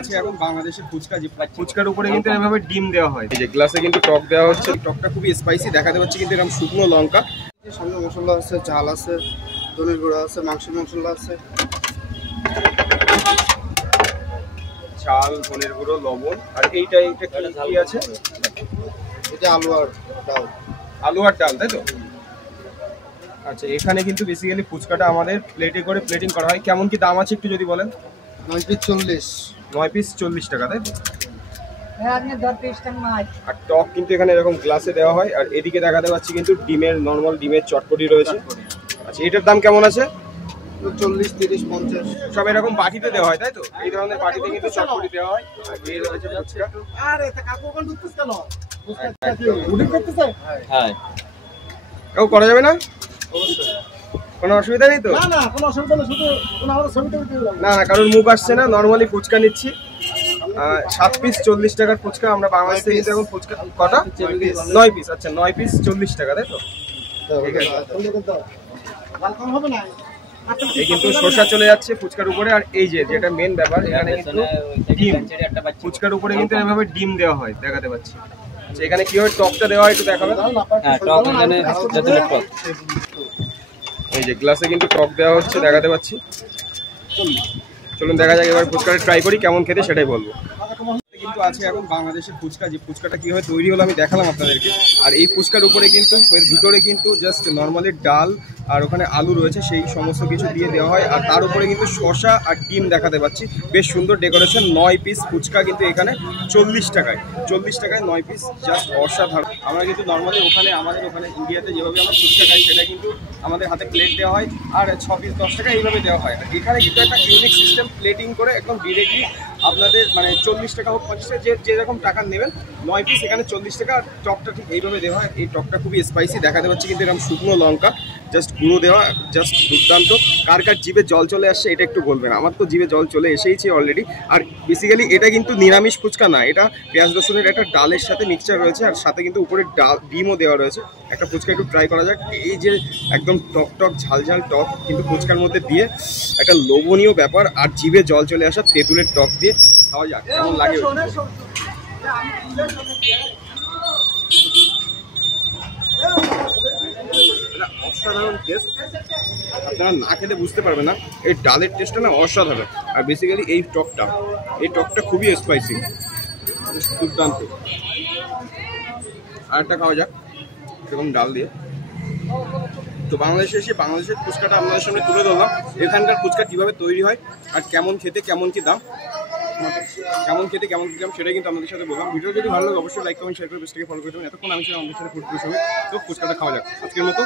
আছে এখন বাংলাদেশের ফুচকা যে ফুচকার উপরে কিন্তু এভাবে ডিম দেওয়া হয়, এই যে গ্লাসে কিন্তু টক দেওয়া হচ্ছে। টকটা খুবই স্পাইসি দেখাতে পাচ্ছি, কিন্তু এরকম শুকনো লঙ্কা, সামনে মশলা আছে, ঝাল আছে, ধনের গুঁড়া আছে, মাংসের মশলা আছে, ঝাল, ধনের গুঁড়ো, লবণ। আর এইটা কি আছে? এটা আলু আর ডাল। আলু আর ডাল, তাই তো? আচ্ছা, এখানে কিন্তু বেসিক্যালি ফুচকাটা আমাদের প্লেটে করে প্লেটিং করা হয়। কেমন কি দাম আছে একটু যদি বলেন। 9 পিস 40। 9 পিস 40 টাকা, তাই তো? আর টক কিন্তু এখানে এরকম গ্লাসে দেওয়া হয়। আর এদিকে দেখাতে পাচ্ছি কিন্তু ডিমের নর্মাল ডিমের চটপটি রয়েছে। আচ্ছা, এটার দাম কেমন আছে? 40, 30, 50 সব এরকম বাটিতে দেওয়া হয়, তাই তো? এই ধরনের বাটিতে কিন্তু চটপটি দেওয়া হয়। আর এই রয়েছে ফুচকা। আরে তা কাকু কোন ঢুকছিস কেন? উডি করতেছে? হ্যাঁ। কেউ করা যাবে না? কোনো অসুবিধা নেই তো? না না, কোনো অসুবিধা নেই, শুধু কোন আমাদের ছবিটা উঠে দিলাম। না না, কারোর মুখ আসছে না, নরমালি ফুচকা নিচ্ছি। 7 পিস 40 টাকার ফুচকা। আমরা বাংলাদেশ থেকে এখন ফুচকা কটা? 9 পিস। আচ্ছা, 9 পিস 40 টাকা, তাই তো? ঠিক আছে। এই কিন্তু শসা চলে যাচ্ছে ফুচকার উপরে। আর এই যে যেটা মেন ব্যাপার, এখানে কিন্তু ডিম, ফুচকার উপরে কিন্তু এভাবে ডিম দেওয়া হয় দেখাতে পাচ্ছি। এখানে কি হয়, টকটা দেওয়া হয় একটু দেখাবেন। হ্যাঁ, টক এখানে জাতীয় টক। এই যে গ্লাসে কিন্তু টক দেওয়া হচ্ছে দেখাতে পাচ্ছি। চলুন দেখা যাক, এবার ফুচকাটা ট্রাই করি, কেমন খেতে সেটাই বলবো। কিন্তু আছে এখন বাংলাদেশের ফুচকা, যে ফুচকাটা কিভাবে তৈরি হলো আমি দেখালাম আপনাদেরকে। আর এই ফুচকার উপরে কিন্তু এর ভিতরে কিন্তু জাস্ট নর্মালি ডাল আর ওখানে আলু রয়েছে, সেই সমস্ত কিছু দিয়ে দেওয়া হয়। আর তার উপরে কিন্তু শসা আর ডিম দেখাতে পাচ্ছি, বেশ সুন্দর ডেকোরেশন। 9 পিস ফুচকা কিন্তু এখানে 40 টাকায়। 40 টাকায় 9 পিস, জাস্ট অসাধারণ। আমরা কিন্তু নর্মালি আমাদের ওখানে ইন্ডিয়াতে যেভাবে আমরা ফুচকা খাই, সেটা কিন্তু আমাদের হাতে প্লেট দেওয়া হয় আর 6 পিস 10 টাকা এইভাবে দেওয়া হয়। আর এখানে কিন্তু একটা ইউনিক সিস্টেম, প্লেটিং করে একদম ডিরেক্টলি আপনাদের মানে 40 টাকা হোক 50 টাকা যেরকম টাকা নেবেন, 9 পিস এখানে 40 টাকা। আর টকটা ঠিক এইভাবে দেওয়া হয়। এই টকটা খুবই স্পাইসি দেখাতে পাচ্ছি, কিন্তু এরকম শুকনো লঙ্কা জাস্ট গুঁড়ো দেওয়া, জাস্ট দুর্দান্ত। কার কার জিভে জল চলে আসছে এটা একটু বলবেন। আমার তো জিভে জল চলে এসেইছে অলরেডি। আর বেসিক্যালি এটা কিন্তু নিরামিষ ফুচকা না, এটা পেঁয়াজ রসুনের একটা ডালের সাথে মিক্সচার রয়েছে। আর সাথে কিন্তু উপরে ডিমও দেওয়া রয়েছে। একটা ফুচকা একটু ট্রাই করা যাক। এই যে একদম টক টক ঝাল ঝাল টক কিন্তু ফুচকার মধ্যে দিয়ে, একটা লোভনীয় ব্যাপার। আর জিভে জল চলে আসা তেঁতুলের টক দিয়ে খাওয়া যাক, কেমন লাগে। অসাধারণ টেস্ট, আপনারা না খেলে বুঝতে পারবেন না। এই ডালের টেস্টটা না অসাধারণ। আর বেসিক্যালি এই টকটা খুবই স্পাইসি, দুর্দান্ত। আরেকটা খাওয়া যাক এরকম ডাল দিয়ে। তো বাংলাদেশে এসে বাংলাদেশের ফুচকাটা আপনাদের সামনে তুলে ধরলাম। এখানকার ফুচকা কীভাবে তৈরি হয় আর কেমন খেতে, কেমন কি দাম, কেমন খেতে কেমন দিলাম সেটাই কিন্তু আমাদের সাথে বললাম। ভিডিও যদি ভালো লাগে অবশ্যই লাইক কমেন্ট শেয়ার করে পেজটাকে ফলো করে দেবেন। এতক্ষণ আমি ছিলাম আমাদের সাথে ফুড হবে। তো ফুচকাটা খাওয়া যাক আজকের মতো।